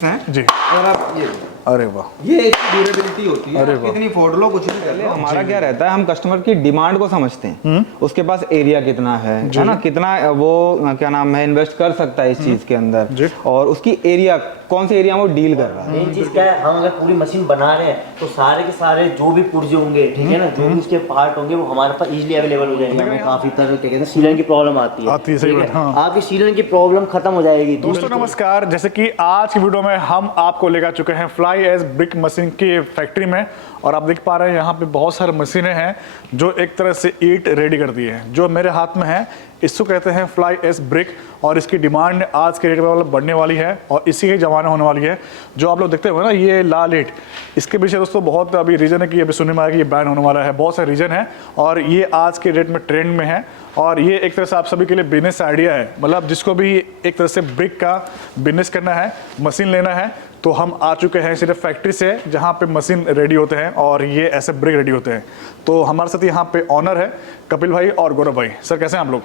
हैं जी। और आप ये अरे वाह, ये एक ड्यूरेबिलिटी होती है। अरे आप वाह। कितनी फोड़ लो, कुछ भी कर लो। हमारा क्या रहता है, हम कस्टमर की डिमांड को समझते हैं। उसके पास एरिया कितना है ना, कितना वो क्या नाम है इन्वेस्ट कर सकता है इस चीज के अंदर, जी। और उसकी एरिया कौन से एरिया में वो डील कर रहा है। मेन चीज क्या है, हम अगर पूरी मशीन बना रहे हैं तो सारे के सारे जो भी पुर्जे होंगे, ठीक है ना, जो भी उसके पार्ट होंगे वो हमारे पास इजीली अवेलेबल हो जाएंगे। हमें काफी तरह के कहते हैं सीलन की प्रॉब्लम आती है, आती है, सही ठीक बात, हाँ। आपकी सीलन की प्रॉब्लम खत्म हो जाएगी। दोस्तों नमस्कार। जैसे कि आज की वीडियो में हम आपको लेकर चुके हैं फ्लाई एज ब्रिक मशीन की फैक्ट्री में, और आप देख पा रहे हैं यहाँ पे बहुत सारी मशीनें हैं जो एक तरह से ईंट रेडी करती है। जो मेरे हाथ में है इसको कहते हैं फ्लाई एज ब्रिक, और इसकी डिमांड आज के रेट में मतलब बढ़ने वाली है और इसी के ज़माने होने वाली है। जो आप लोग देखते हो ना ये लाल ईंट, इसके पीछे दोस्तों बहुत अभी रीज़न है कि अभी सुनने में आया कि ये बैन होने वाला है। बहुत सारे रीज़न है और ये आज के डेट में ट्रेंड में है, और ये एक तरह से आप सभी के लिए बिजनेस आइडिया है। मतलब जिसको भी एक तरह से ब्रिक का बिजनेस करना है, मशीन लेना है, तो हम आ चुके हैं सिर्फ फैक्ट्री से जहाँ पे मशीन रेडी होते हैं और ये ऐसे ब्रिक रेडी होते हैं। तो हमारे साथ यहाँ पे ऑनर है कपिल भाई और गौरव भाई। सर कैसे हैं आप लोग?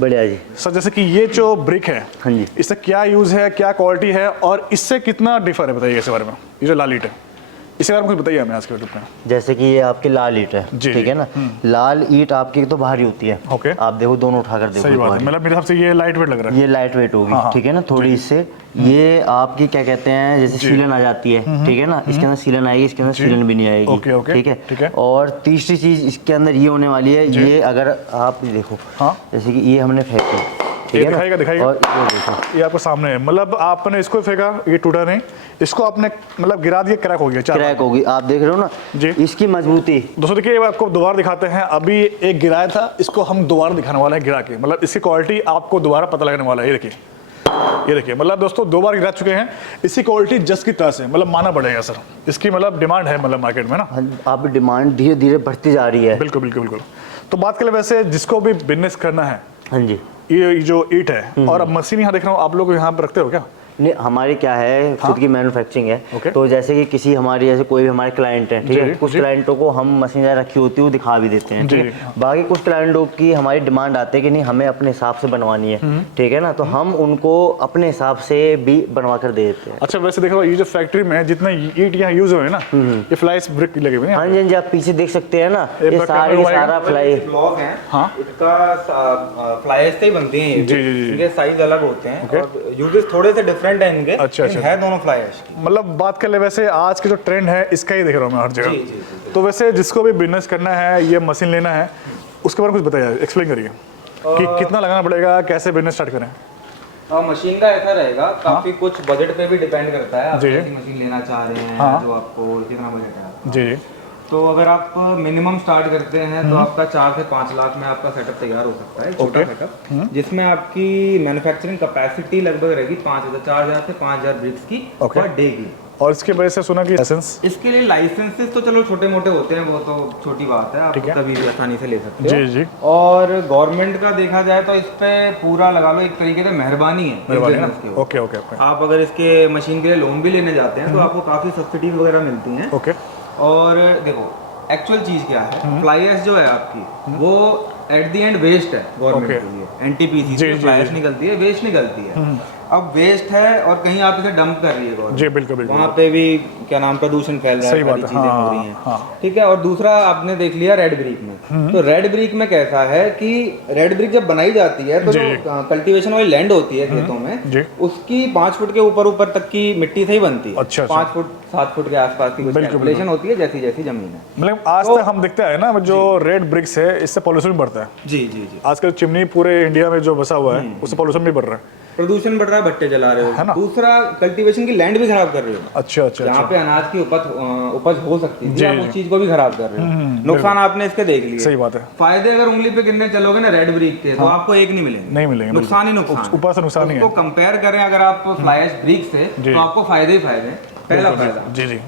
बढ़िया जी। सर जैसे कि ये जो ब्रिक है, हाँ जी, इससे क्या यूज़ है, क्या क्वालिटी है और इससे कितना डिफर है, बताइए इसके बारे में। ये जो लाल ईंट है इसके बारे में कुछ बताइए हमें आज के वीडियो में। जैसे कि ये आपकी लाल ईंट है, जी, ठीक है ना। लाल ईंट आपकी तो भारी होती है, ओके। आप देखो दोनों उठाकर देखो, सही बात है। भारी। मतलब मेरे हिसाब से ये लाइट वेट लग रहा है। ये लाइट वेट होगी, हाँ, ठीक है ना, थोड़ी इससे। ये आपकी क्या कहते हैं, जैसे सीलन आ जाती है, ठीक है ना, इसके अंदर सीलन आएगी, इसके अंदर सीलन भी नहीं आएगी, ओके, ओके, ठीक ठीक है। है। और तीसरी चीज इसके अंदर ये होने वाली है, ये अगर आप देखो, हाँ। जैसे कि ये हमने फेंकी, ठीक है ना, दिखाइएगा। और ये देखो, ये आपको सामने है, मतलब आपने इसको फेंका, ये टूटा नहीं, इसको आपने मतलब गिरा दिया, क्रैक हो गया, चार क्रैक होगी, आप देख रहे हो ना जी। इसकी मजबूती। दोस्तों देखिए आपको दोबारा दिखाते हैं। अभी एक गिराया था, इसको हम दोबारा दिखाने वाले हैं गिरा के, मतलब इसकी क्वालिटी आपको दोबारा पता लगने वाला है। ये देखिए मतलब दोस्तों दो बार गिरा चुके हैं, इसकी क्वालिटी जस्ट की तरह से मतलब माना पड़ेगा सर। इसकी मतलब डिमांड है मतलब मार्केट में ना। आप डिमांड धीरे धीरे बढ़ती जा रही है। बिल्कुल बिल्कुल बिल्कुल। तो बात करें वैसे जिसको भी बिजनेस करना है, हाँ जी, ये जो ईंट है और अब मशीन यहाँ देख रहा हूँ, आप लोग यहाँ पर रखते हो क्या? नहीं, हमारी क्या है, खुद की मैन्युफैक्चरिंग है। ओके। तो जैसे कि किसी हमारी जैसे कोई भी हमारे क्लाइंट है, ठीक है, कुछ जी। क्लाइंटों को हम मशीन रखी होती है वो दिखा भी देते हैं, ठीक है। बाकी कुछ क्लाइंटों की हमारी डिमांड आती है कि नहीं हमें अपने हिसाब से बनवानी है, ठीक है ना, तो हम उनको अपने हिसाब से भी बनवा कर दे देते हैं। अच्छा वैसे देखो ये जो फैक्ट्री में जितने ईंट यहाँ यूज हुए हैं ना, ये फ्लाइस ब्रिक लगे हुए हैं। हाँ जी, हाँ जी, आप पीछे देख सकते हैं ना, एक ये बार सारे कैमरा के सारा फ्लाई। ब्लॉक है, हाँ। इसका फ्लाइज से ही बनते हैं। जी, जी, जी। इनके साइज अलग होते हैं और यूजेस थोड़े से डिफरेंट है इनके। अच्छा, अच्छा। है दोनों फ्लाइज की। मतलब बात कर ले वैसे आज के जो ट्रेंड है इसका ही देख रहा हूँ मैं हर जी, जगह। जी। तो वैसे जिसको भी बिजनेस करना है, ये मशीन लेना है, उसके बारे में कुछ बताइए, एक्सप्लेन करिए कि कितना लगाना पड़ेगा, कैसे बिजनेस स्टार्ट करें। मशीन का ऐसा रहेगा, काफी कुछ बजट पे भी डिपेंड करता है। आप जी। कैसी मशीन लेना चाह रहे हैं, हाँ। जो आपको कितना बजट है आपका। जी जी। तो अगर आप मिनिमम स्टार्ट करते हैं तो आपका 4 से 5 लाख में आपका सेटअप तैयार हो सकता है, छोटा ओके। सेटअप, जिसमें आपकी मैन्युफैक्चरिंग कैपेसिटी लगभग रहेगी 4,000 से 5,000 ब्रिक्स की ओके। पर डे की। और इसके वजह से सुना कि लाइसेंस। इसके लिए लाइसेंसेस तो चलो छोटे मोटे होते हैं, वो तो छोटी बात है, आप ठीक है। कभी भी आसानी से ले सकते हो। जी जी। और गवर्नमेंट का देखा जाए तो इस पे पूरा लगा लो एक तरीके से मेहरबानी है मेहरबानी business ना? के ऊपर। ओके ओके ओके आप अगर इसके मशीन के लिए लोन भी लेने जाते हैं तो आपको काफी सब्सिडीज वगैरह मिलती हैं। ओके। और देखो एक्चुअल चीज क्या है, फ्लाईएस जो है आपकी वो एट द एंड वेस्ट है गवर्नमेंट Okay. के लिए। एनटीपीसी जी, से जी, फ्लाईएस जी। निकलती है, वेस्ट निकलती है। अब वेस्ट है और कहीं आप इसे डंप कर रही है गवर्नमेंट, जी बिल्कुल बिल्कुल। वहाँ पे भी क्या नाम प्रदूषण फैल रहा है, सही सारी बात है, चीजें हाँ, हो रही हैं, हाँ। ठीक है। और दूसरा आपने देख लिया रेड ब्रिक में, तो रेड ब्रिक में कैसा है कि रेड ब्रिक जब बनाई जाती है तो जी। जो कल्टीवेशन वाली लैंड होती है खेतों में, जी। उसकी 5 फुट के ऊपर ऊपर तक की मिट्टी से ही बनती है। अच्छा, 5 फुट 7 फुट के आसपास की कुछ बिल्कुल, कैलकुलेशन होती है, जैसी जैसी जमीन है। मतलब आज तक हम देखते हैं ना जो रेड ब्रिक्स है इससे पॉल्यूशन भी बढ़ता है। जी जी जी। आजकल चिमनी पूरे इंडिया में जो बसा हुआ है उससे पॉल्यूशन भी बढ़ रहा है। प्रदूषण बढ़ रहा है, भट्टे जला रहे है हो, ना? दूसरा कल्टीवेशन की लैंड भी खराब कर रहे हो। अच्छा अच्छा जहाँ अच्छा। पे अनाज की उपज हो सकती जी, है, आप जी। उस चीज को भी खराब कर रहे हो। नुकसान आपने इसके देख लिए। सही बात है। फायदे अगर उंगली पे गिनने चलोगे ना रेड ब्रिक के, तो आपको एक नहीं मिलेंगे, नहीं मिलेंगे, नुकसान ही बिल्कुल। नुकसान। ऊपर से नुकसान ही है। उसको कंपेयर करें अगर आप फ्लाई एश ब्रिक से, जी। तो आपको फायदे ही फायदे हैं। पहला फायदा, जी जी।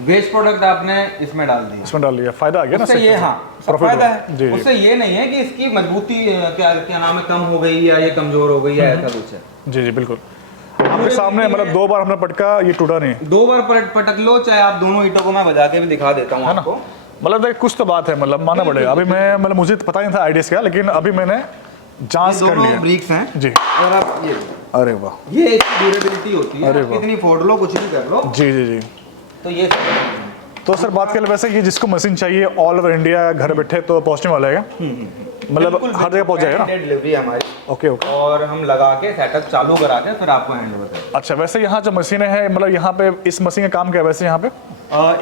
वेस्ट प्रोडक्ट आपने इसमें डाल दिया, इसमें डाल लिया, फायदा आ गया ना। उससे ये हाँ प्रॉफिट फायदा जी है। जी। उससे ये नहीं है कि इसकी मजबूती क्या क्या नाम है कम हो गई या ये कमजोर हो गई या ऐसा कुछ है। जी जी बिल्कुल। आपके सामने मतलब 2 बार हमने पटका, ये टूटा नहीं। 2 बार पटक लो, चाहे आप दोनों ईंटों को मैं बजा के भी दिखा देता हूँ आपको। मतलब देख कुछ तो बात है, मतलब मानना पड़ेगा। अभी मैं मुझे तो पता नहीं था आइडियाज क्या, लेकिन अभी मैंने जांच कर दोनों लिया। ब्रिक्स हैं जी। और आप ये अरे वाह, ये इसकी ड्यूरेबिलिटी होती है, अरे आप वाह। कितनी फोड़ लो, कुछ भी कर लो, जी जी जी। तो ये तो सर बात करें वैसे ये जिसको मशीन चाहिए ऑल ओवर इंडिया घर बैठे तो पहुंचने वाला है क्या? मतलब हर जगह पहुंच जाएगा ना? डिलीवरी है हमारी, ओके ओके। और हम लगा के सेटअप चालू करा के फिर आपको हैंड बताएंगे। अच्छा, वैसे यहाँ जो मशीनें हैं मतलब यहाँ पे इस मशीन का काम क्या है वैसे यहाँ पे?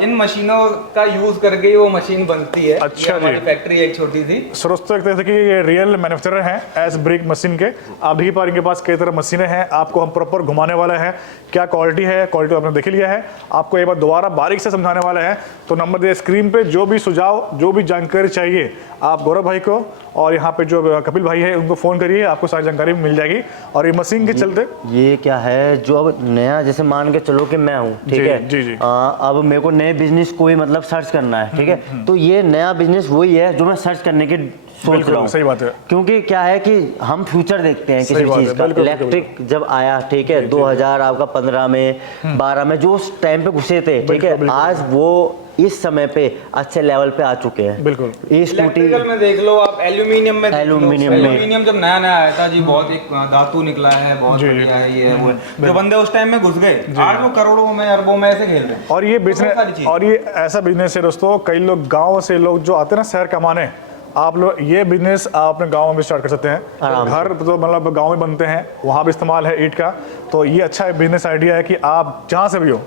इन मशीनों का यूज करके ही वो मशीन बनती है। अच्छा ये हमारी जी। फैक्ट्री है एक छोटी सी। सर दोस्तों एक तरह से कि ये रियल मैन्युफैक्चरर हैं एस ब्रिक मशीन के। आप देखिए पर इनके पास कई तरह मशीनें हैं, आपको हम प्रॉपर घुमाने वाला है, क्या क्वालिटी है, क्वालिटी आपने देख लिया है, आपको एक बार दोबारा बारीक से समझाने वाला है। तो नंबर दिया स्क्रीन पे, जो भी सुझाव जो भी जानकारी चाहिए आप गौरव भाई को और यहाँ पे जो कपिल भाई है उनको फ़ोन करिए, आपको सारी जानकारी मिल जाएगी। और ये मशीन के चलते ये क्या है जो अब नया, जैसे मान के चलो कि मैं हूँ, ठीक जी, है जी, जी। अब मेरे को नए बिजनेस कोई मतलब सर्च करना है, ठीक है, तो ये नया बिजनेस वही है जो मैं सर्च करने की सोच बिल्कुल, रहा हूँ। सही बात है। क्योंकि क्या है कि हम फ्यूचर देखते हैं सही किसी बात चीज़ है, का। बिल्कुल, इलेक्ट्रिक जब आया, ठीक है, 2000 आपका 15 में 12 में जो उस टाइम पे घुसे थे, ठीक है, बिल्कुल। आज वो इस समय पे अच्छे लेवल पे आ चुके हैं। बिल्कुल। ये स्कूटी इलेक्ट्रिकल में देख लो आप, एल्यूमिनियम में देख लो। एल्यूमिनियम में। एल्यूमिनियम जब नया नया आया था जी, बहुत एक धातु निकला है, बहुत जी, जी। बढ़िया है, ये है वो है। जो बंदे उस टाइम में घुस गए, आज वो करोड़ों में अरबों में ऐसे खेल रहे हैं। और ये बहुत सारी बिजनेस, चीज़। और ये ऐसा बिजनेस है दोस्तों, कई लोग गाँव से लोग जो आते हैं ना शहर कमाने, आप लोग ये बिजनेस आप अपने गांव में भी स्टार्ट कर सकते हैं। आराम से। घर तो मतलब गांव में बनते हैं, वहाँ भी इस्तेमाल है ईंट का। तो ये अच्छा बिजनेस आइडिया है कि आप जहाँ से भी हो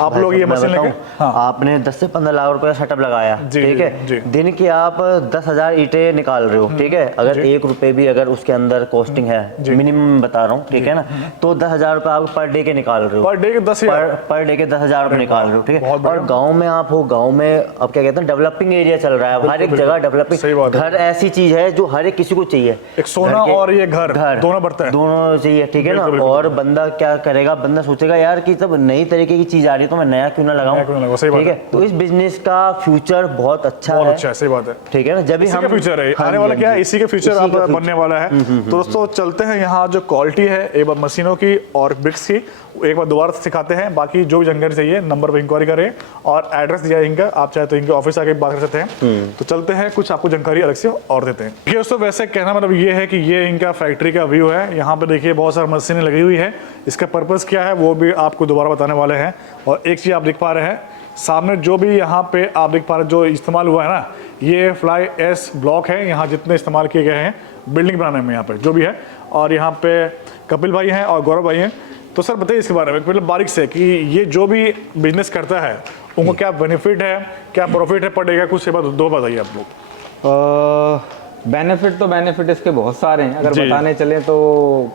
आप लोग ये मैं मशीन लेके, बताऊं, आपने 10 से 15 लाख रुपए का सेटअप लगाया, जी, ठीक जी। है, दिन की आप 10,000 ईंटें निकाल रहे हो, ठीक है, अगर 1 रुपए भी अगर उसके अंदर कॉस्टिंग है, मिनिमम बता रहा हूँ, ठीक है ना, तो 10,000 रुपए आप पर डे के निकाल रहे हो, पर डे के 10,000 पर डे के 10,000 रुपए निकाल रहे हो, ठीक है। बहुत और गाँव में आप हो, गाँव में अब क्या कहते हैं, डेवलपिंग एरिया चल रहा है, हर एक बिल्कुल, जगह सही डेवलपिंग। बात है। घर ऐसी चीज है जो हर एक किसी को चाहिए, एक सोना घर के- और ये घर दोनों बढ़ता है, दोनों चाहिए, ठीक है ना। बिल्कुल, बिल्कुल। और बंदा क्या करेगा, बंदा सोचेगा यार कि तब नई तरीके की चीज आ रही है तो मैं नया क्यों ना नया क्यों ना लगाऊं, सही लगाऊं, बात ठीक है। तो इस बिजनेस का फ्यूचर बहुत अच्छा बहुत है, अच्छा है, सही बात है। ठीक है ना। जब भी इसी हम का फ्यूचर है, हाँ आने जी, वाला हाँ क्या है, जी। इसी के फ्यूचर इसी आप का बनने वाला है। तो दोस्तों चलते हैं यहाँ जो क्वालिटी है एक बार मशीनों की और ब्रिक्स की एक बार दोबारा से सिखाते हैं। बाकी जो भी जानकारी चाहिए नंबर पर इंक्वायरी करें और एड्रेस दिया है इनका, आप चाहे तो इनके ऑफिस आके बात कर सकते हैं। तो चलते हैं, कुछ आपको जानकारी अलग से और देते हैं। देखिए दोस्तों, वैसे कहना मतलब ये है कि ये इनका फैक्ट्री का व्यू है। यहाँ पे देखिए बहुत सारी मशीनें लगी हुई है, इसका पर्पज़ क्या है वो भी आपको दोबारा बताने वाले हैं। और एक चीज़ आप देख पा रहे हैं सामने, जो भी यहाँ पे आप देख पा रहे हैं जो इस्तेमाल हुआ है ना, ये फ्लाई एस ब्लॉक है। यहाँ जितने इस्तेमाल किए गए हैं बिल्डिंग बनाने में, यहाँ पे जो भी है। और यहाँ पे कपिल भाई हैं और गौरव भाई हैं। तो सर बताइए इसके बारे में मतलब बारीक से कि ये जो भी बिजनेस करता है उनको क्या बेनिफिट है, क्या प्रॉफिट है पड़ेगा, कुछ से दो बताइए आप लोग। बेनिफिट तो बेनिफिट इसके बहुत सारे हैं, अगर जी। बताने चले तो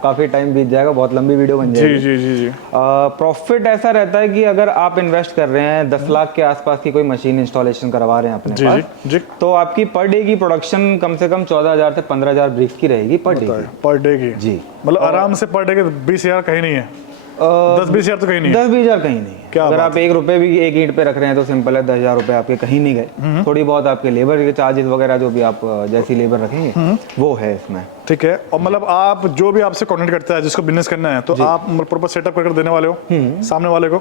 काफ़ी टाइम बीत जाएगा, बहुत लंबी वीडियो बन जाएगी। जी जी जी जी। प्रॉफिट ऐसा रहता है कि अगर आप इन्वेस्ट कर रहे हैं 10 लाख के आसपास की कोई मशीन इंस्टॉलेशन करवा रहे हैं अपने जी पास, जी जी। तो आपकी पर डे की प्रोडक्शन कम से कम 14,000 से 15,000 ब्रिक्स की रहेगी पर डे की। पर डे की जी। मतलब आराम से पर डे के 20,000 कहीं नहीं है, 10-20 हज़ार तो कहीं नहीं है। 10-20 हज़ार कहीं नहीं है। क्या अगर बात आप 1 रुपए भी एक ईंट पे रख रहे हैं तो सिंपल है, 10,000 रुपए आपके कहीं नहीं गए। थोड़ी बहुत आपके लेबर के चार्जेस वगैरह जो भी आप जैसी लेबर रखेंगे वो है इसमें। ठीक है। और मतलब आप जो भी आपसे कॉन्टेक्ट करता है जिसको बिजनेस करना है तो आप प्रॉपर सेटअप करके देने वाले हो सामने वाले को।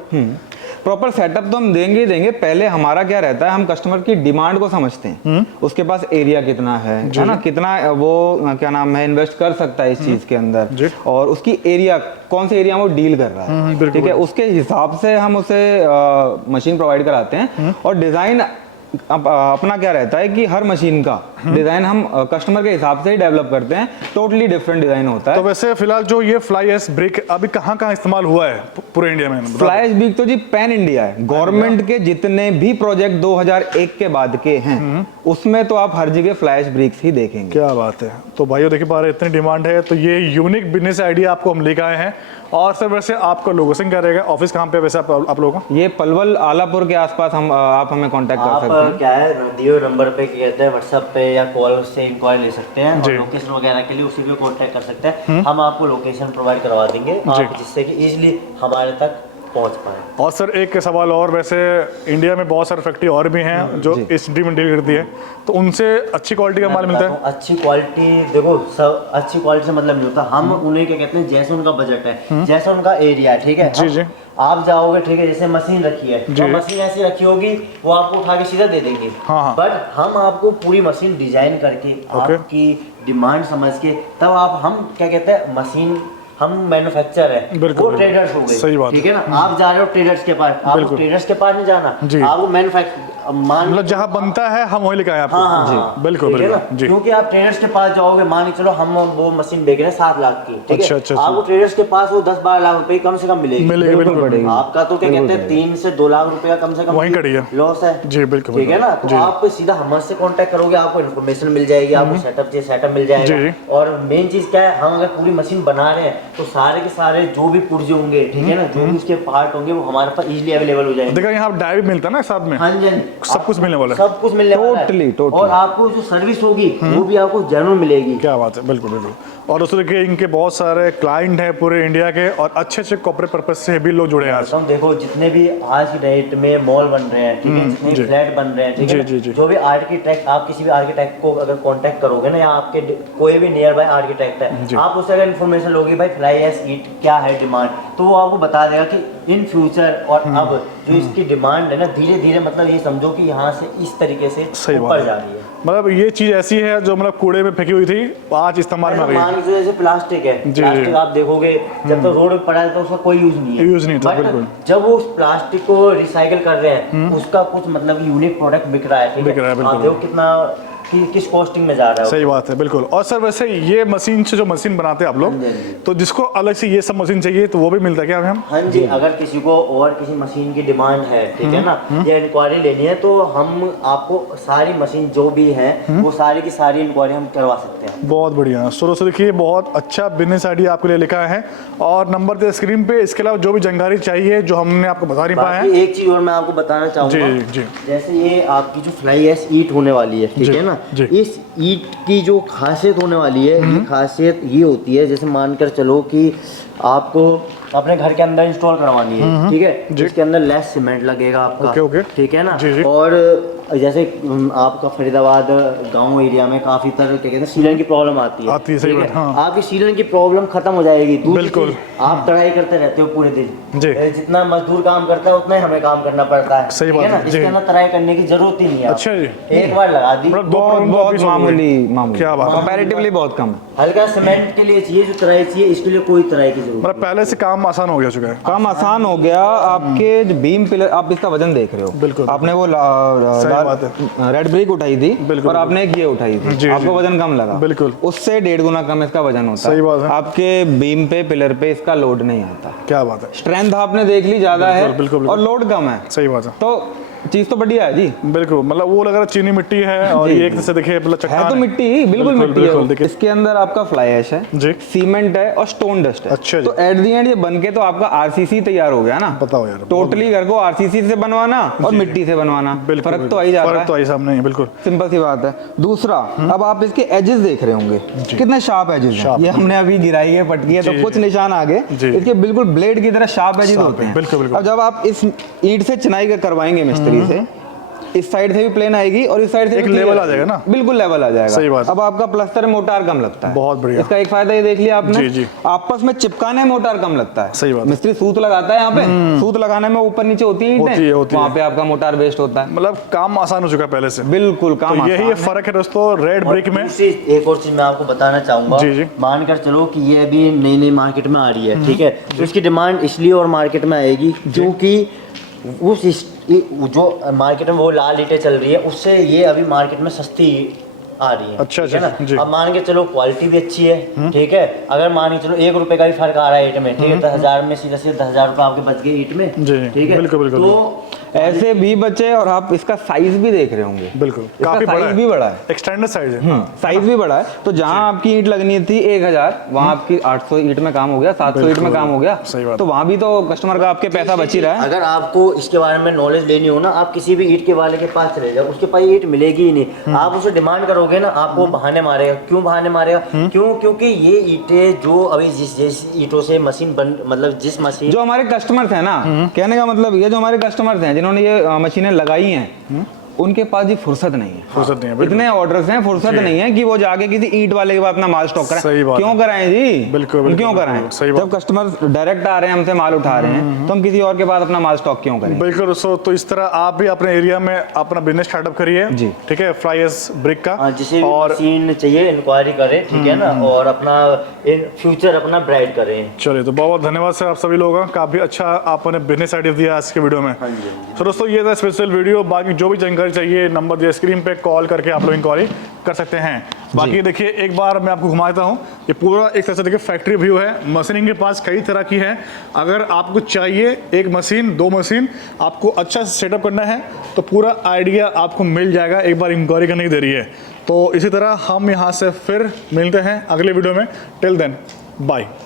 प्रॉपर सेटअप तो हम देंगे ही देंगे। पहले हमारा क्या रहता है, हम कस्टमर की डिमांड को समझते हैं, उसके पास एरिया कितना है ना, कितना वो क्या नाम है इन्वेस्ट कर सकता है इस चीज के अंदर, और उसकी एरिया कौन से एरिया में वो डील कर रहा है, ठीक है, उसके हिसाब से हम उसे मशीन प्रोवाइड कराते हैं। और डिजाइन अपना क्या रहता है कि हर मशीन का डिजाइन हम कस्टमर के हिसाब से ही डेवलप करते हैं, टोटली डिफरेंट डिजाइन होता है। तो वैसे फिलहाल जो ये फ्लाई एस ब्रिक अभी कहाँ कहाँ इस्तेमाल हुआ है पूरे इंडिया में? फ्लाई एश ब्रिक तो जी पैन इंडिया है। गवर्नमेंट के जितने भी प्रोजेक्ट 2001 के बाद के हैं उसमें तो आप हर जगह फ्लाई एश ब्रिक्स ही देखेंगे। क्या बात है। तो भाइयों देखिए पा रहे इतनी डिमांड है, तो ये यूनिक बिजनेस आइडिया आपको हम लेकर आए हैं। और सर वैसे आपका लोकेशन क्या रहेगा, ऑफिस कहाँ पे वैसे आप लोगों का? ये पलवल आलापुर के आसपास हम आप हमें कांटेक्ट कर सकते हैं। क्या है, दिए नंबर पे क्या कहते हैं व्हाट्सएप पे या कॉल से इंक्वायरी ले सकते हैं, और जी। लोकेशन वगैरह के लिए उसी पे कांटेक्ट कर सकते हैं। हम आपको लोकेशन प्रोवाइड करवा देंगे आप, जिससे कि इजीली हमारे तक पहुंच पाए। और सर एक सवाल और, वैसे इंडिया में बहुत सारी फैक्ट्री और भी हैं जो इस डी में डील करती है, तो उनसे अच्छी क्वालिटी का माल मिलता है? अच्छी क्वालिटी देखो, सब अच्छी क्वालिटी से मतलब नहीं होता। हम उन्हें क्या कहते हैं, जैसे उनका बजट है, जैसा उनका एरिया है, ठीक है। जी जी। आप जाओगे, ठीक है, जैसे मशीन रखी है तो मशीन ऐसी रखी होगी वो आपको उठा के सीधा दे देंगे। हाँ। बट हम आपको पूरी मशीन डिजाइन करके आपकी डिमांड समझ के तब आप हम क्या कहते हैं मशीन हम मैन्युफैक्चर है, बिल्कुल, वो बिल्कुल। ट्रेडर्स हो गए, सही बात ठीक है ना। आप जा रहे हो ट्रेडर्स के पास, आपको बिल्कुल। ट्रेडर्स के पास नहीं जाना, जी। आपको मैन्युफैक्चर मतलब जहाँ बनता है हम वही लेके आए आपको। हाँ जी हाँ, बिल्कुल ठीक है बिल्कुल ना? जी। क्योंकि आप ट्रेडर्स के पास जाओगे, मान के चलो हम वो मशीन बेच रहे हैं 7 लाख की, ठीक अच्छा, है, अच्छा, अच्छा। आपको ट्रेडर्स के पास वो 10-12 लाख रुपए कम से कम मिलेगी। मिलेगी, बिल्कुल पड़ेगी। आपका तो क्या कहते हैं 3 से 2 लाख रुपया कम से कम वहीं कड़ी है। लॉस है। जी, बिल्कुल, ठीक है ना। बिल्कुल। तो जी। आप सीधा हमसे कांटेक्ट करोगे, आपको इन्फॉर्मेशन मिल जाएगी, आपको सेटअप चाहिए सेटअप मिल जी, जी। जाएगा। और मेन चीज क्या है, हम अगर पूरी मशीन बना रहे हैं तो सारे के सारे जो भी पुर्जे होंगे, ठीक है ना, जो भी उसके पार्ट होंगे वो हमारे पास इजीली अवेलेबल हो जाएंगे। देखा यहाँ डाई भी मिलता है ना साथ में, हाँ जी, हाँ जी। सब कुछ मिलने वाला है। सब कुछ मिलने वाला है। Totally। और आपको जो सर्विस होगी वो भी आपको जेन्युइन मिलेगी। क्या बात है, बिल्कुल बिल्कुल। और दूसरे के इनके बहुत सारे क्लाइंट हैं पूरे इंडिया के, और अच्छे अच्छे कॉर्पोरेट पर्पस से भी लोग जुड़े हैं आज। बताऊं, देखो जितने भी आज की डेट में मॉल बन रहे हैं, ठीक है, जितने जी। फ्लैट बन रहे हैं, ठीक जी, है जी, जी। ना, जो भी आर्किटेक्ट, आप किसी भी आर्किटेक्ट को अगर कांटेक्ट करोगे ना, या आपके कोई भी नियर बाय आर्किटेक्ट जी। है, आप उससे अगर इन्फॉर्मेशन लोगे भाई फ्लाई एश ईट क्या है डिमांड, तो वो आपको बता देगा कि इन फ्यूचर और अब जो इसकी डिमांड है ना, धीरे धीरे मतलब ये समझो कि यहाँ से इस तरीके से सही बात ऊपर है। जा रही है। मतलब ये चीज ऐसी है जो मतलब कूड़े में फेंकी हुई थी, आज इस्तेमाल में आ गई है। मान लीजिए जैसे प्लास्टिक है, जी, प्लास्टिक जी। आप देखोगे जब तक रोड पे पड़ा है तो उसका कोई यूज नहीं है, यूज नहीं था, But बिल्कुल। जब वो उस प्लास्टिक को रिसाइकिल कर रहे हैं, उसका कुछ मतलब यूनिक प्रोडक्ट बिक रहा है, ठीक बिक रहा है, बिल्कुल। आप देखो कितना किस कॉस्टिंग में जा रहा है। सही बात है, बिल्कुल। और सर वैसे ये मशीन से जो मशीन बनाते हैं आप लोग, हाँ जी, हाँ जी। तो जिसको अलग से ये सब मशीन चाहिए तो वो भी मिलता है क्या हम? हाँ जी, अगर किसी को और किसी मशीन की डिमांड है, ठीक है ना, या इंक्वायरी लेनी है, तो हम आपको सारी मशीन जो भी है वो सारी की सारी इंक्वायरी हम करवा सकते हैं। बहुत बढ़िया। सो देखिए बहुत अच्छा बिजनेस आइडिया आपके लिए लिखा है, और नंबर दे स्क्रीन पे। इसके अलावा जो भी जानकारी चाहिए जो हमने आपको बता नहीं पाया बाकी है। एक चीज और मैं आपको बताना चाहूंगा, जी, जी। जैसे ये आपकी जो फ्लाई एश ईट होने वाली है, ठीक जी, है ना, जी। इस ईट की जो खासियत होने वाली है, ये खासियत ये होती है, जैसे मानकर चलो कि आपको अपने घर के अंदर इंस्टॉल करवानी है, ठीक है, जी। इसके अंदर लेस सीमेंट लगेगा आपका, ओके, ओके। ठीक है ना। जी, जी। और जैसे आपका फरीदाबाद गांव एरिया में काफी तरह क्या कहते हैं सीलन की प्रॉब्लम आती है, आती है, सही ठीक बात, हाँ। आपकी सीलन की प्रॉब्लम खत्म हो जाएगी। दूसरी बिल्कुल। चीज, आप ट्राई करते रहते हो पूरे दिन, जी। जितना मजदूर काम करता है उतना ही हमें काम करना पड़ता है, सही ठीक बात है ना। है, जी। इसके अंदर ट्राई करने की जरूरत ही नहीं है। अच्छा जी। एक बार लगा दी, मतलब दो बहुत प्रॉब्लम बहुत ऑफिस हो गई। मामूली क्या बात है। कंपैरेटिवली बहुत कम है। हल्का सीमेंट के लिए चाहिए जो तराई चाहिए, इसके लिए कोई तराई की जरूरत मतलब पहले से काम आसान हो गया चुका है। काम आसान हो गया। आपके जो बीम पिलर, आप इसका वजन देख रहे हो, बिल्कुल। आपने वो सही बात रेड ब्रिक उठाई थी, बिल्कुल, और आपने एक ये उठाई जी, थी, जी। आपको वजन कम लगा, बिल्कुल। उससे 1.5 गुना कम इसका वजन होता सही बात है। आपके बीम पे पिलर पे इसका लोड नहीं आता। क्या बात है, स्ट्रेंथ आपने देख ली ज्यादा है, बिल्कुल, बिल्कुल, और लोड कम है, सही बात है। तो चीज तो बढ़िया है जी। बिल्कुल, मतलब वो लग रहा है चीनी मिट्टी है, और जी, ये एक तरह से देखिए मतलब है चट्टान तो मिट्टी ही, बिल्कुल मिट्टी है बिल्कुल, वो। देखिए। इसके अंदर आपका फ्लाई ऐश है, जी। सीमेंट है, और स्टोन डस्ट है। अच्छा जी। तो एट दी एंड ये बनके तो आपका आरसीसी तैयार हो गया ना। बताओ यार, टोटली घर को आरसीसी से बनवाना और मिट्टी से बनवाना, बिल्कुल, फर्क तो आ ही जाता फर्क है। तो आई सामने है, बिल्कुल। सिंपल सी बात है। दूसरा, अब आप इसके एजेस देख रहे होंगे, कितने शार्प एजेस हैं। ये हमने अभी गिराई है, पटकी है, जी, तो जी। कुछ निशान आगे जी। इसके बिल्कुल ब्लेड की तरह शार्प एजेस शार्प होते है, हैं। बिल्कुल, बिल्कुल। अब जब आप इस ईंट से चिनाई का करवाएंगे मिस्त्री से, इस साइड से भी प्लेन आएगी और इस साइड से एक भी लेवल clear आ जाएगा ना। बिल्कुल लेवल आ जाएगा। सही बात है। अब आपका प्लस्तर मोटार कम लगता है, बहुत बढ़िया। इसका एक फायदा ये देख लिया आपने। जी, जी। आपस में चिपकाने मोटार कम लगता है। सही बात है। मिस्त्री सूत लगाता है, यहाँ पे सूत लगाने में ऊपर नीचे होती है होती है, ईंटें, होती है। वहाँ पे आपका मोटार वेस्ट होता है। मतलब काम आसान हो चुका है पहले से। बिल्कुल काम तो यही आसान है। फर्क है दोस्तों रेड और ब्रिक में। दूसरी एक और चीज मैं आपको बताना चाहूंगा, जी, जी। मानकर चलो कि ये अभी नई नई मार्केट में आ रही है, ठीक है, तो इसकी डिमांड इसलिए और मार्केट में आएगी क्योंकि जो मार्केट में वो लाल ईंटें चल रही है, उससे ये अभी मार्केट में सस्ती आ रही है। अच्छा, ठीक है अच्छा, जी। ना। अब मान के चलो क्वालिटी भी अच्छी है, ठीक है, अगर मान के चलो 1 रुपए का भी फर्क आ रहा है ईंट में, ठीक है, 10,000 में सीधा सीधा 10,000 रुपए आपके बच गए ईंट में, जी, ठीक है, बिल्कुल, बिल्कुल। तो ऐसे भी बचे, और आप इसका साइज भी देख रहे होंगे, बिल्कुल इसका काफी बड़ा साइज भी बड़ा है। एक्सटेंडेड साइज है। साइज भी बड़ा है। तो जहाँ आपकी ईंट लगनी थी 1,000, वहाँ आपकी 800 ईंट में काम हो गया, 700 ईंट में काम हो गया। सही बात। तो वहाँ भी तो कस्टमर का आपके पैसा बच ही रहा है। अगर आपको इसके बारे में नॉलेज लेनी हो ना, आप किसी भी ईंट के वाले के पास चले जाओ, उसके पास ईंट मिलेगी ही नहीं। आप उसे डिमांड करोगे ना, आपको बहाने मारेगा। क्यों बहाने मारेगा? क्यों? क्योंकि ये ईंटें जो अभी जिस ईंटों से मशीन बन, मतलब जिस मशीन, जो हमारे कस्टमर्स हैं ना, कहने का मतलब ये, जो हमारे कस्टमर्स हैं जिन्होंने ये मशीनें लगाई हैं, उनके पास जी फुर्सत नहीं है, फुर्सत नहीं है, बिल्कुल। इतने ऑर्डर्स हैं, फुर्सत नहीं है कि वो जाके किसी ईंट वाले के पास अपना माल स्टॉक सही कराएं। बात क्यों है। कराएं जी, बिल्कुल, बिल्कुल, क्यों बिल्कुल, कराएं? सही बात। जब कस्टमर डायरेक्ट आ रहे हैं, हमसे माल उठा रहे हैं, तो हम किसी और के पास अपना माल स्टॉक क्यों करें? बिल्कुल दोस्तों, तो इस तरह आप भी अपने एरिया में अपना बिजनेस स्टार्टअप करिए जी। ठीक है, फ्लाई एज ब्रिक का। हाँ, जिसे भी और मशीन चाहिए इंक्वायरी करें, ठीक है ना, और अपना फ्यूचर अपना ब्राइट करें। चलिए, तो बहुत बहुत धन्यवाद सर आप सभी लोगों का, काफ़ी अच्छा आपने बिजनेस आइडिया दिया आज के वीडियो में। तो दोस्तों ये था स्पेशल वीडियो, बाकी जो भी जानकारी चाहिए नंबर दिया स्क्रीन पे, कॉल करके आप लोग इंक्वायरी कर सकते हैं। बाकी देखिए एक बार मैं आपको घुमाता हूँ, ये पूरा एक तरह से देखिए फैक्ट्री व्यू है। मशीनिंग के पास कई तरह की है, अगर आपको चाहिए एक मशीन, 2 मशीन, आपको अच्छा सेटअप करना है तो पूरा आइडिया आपको मिल जाएगा, एक बार इंक्वायरी करने की देरी है। तो इसी तरह हम यहाँ से फिर मिलते हैं अगले वीडियो में। Till then bye.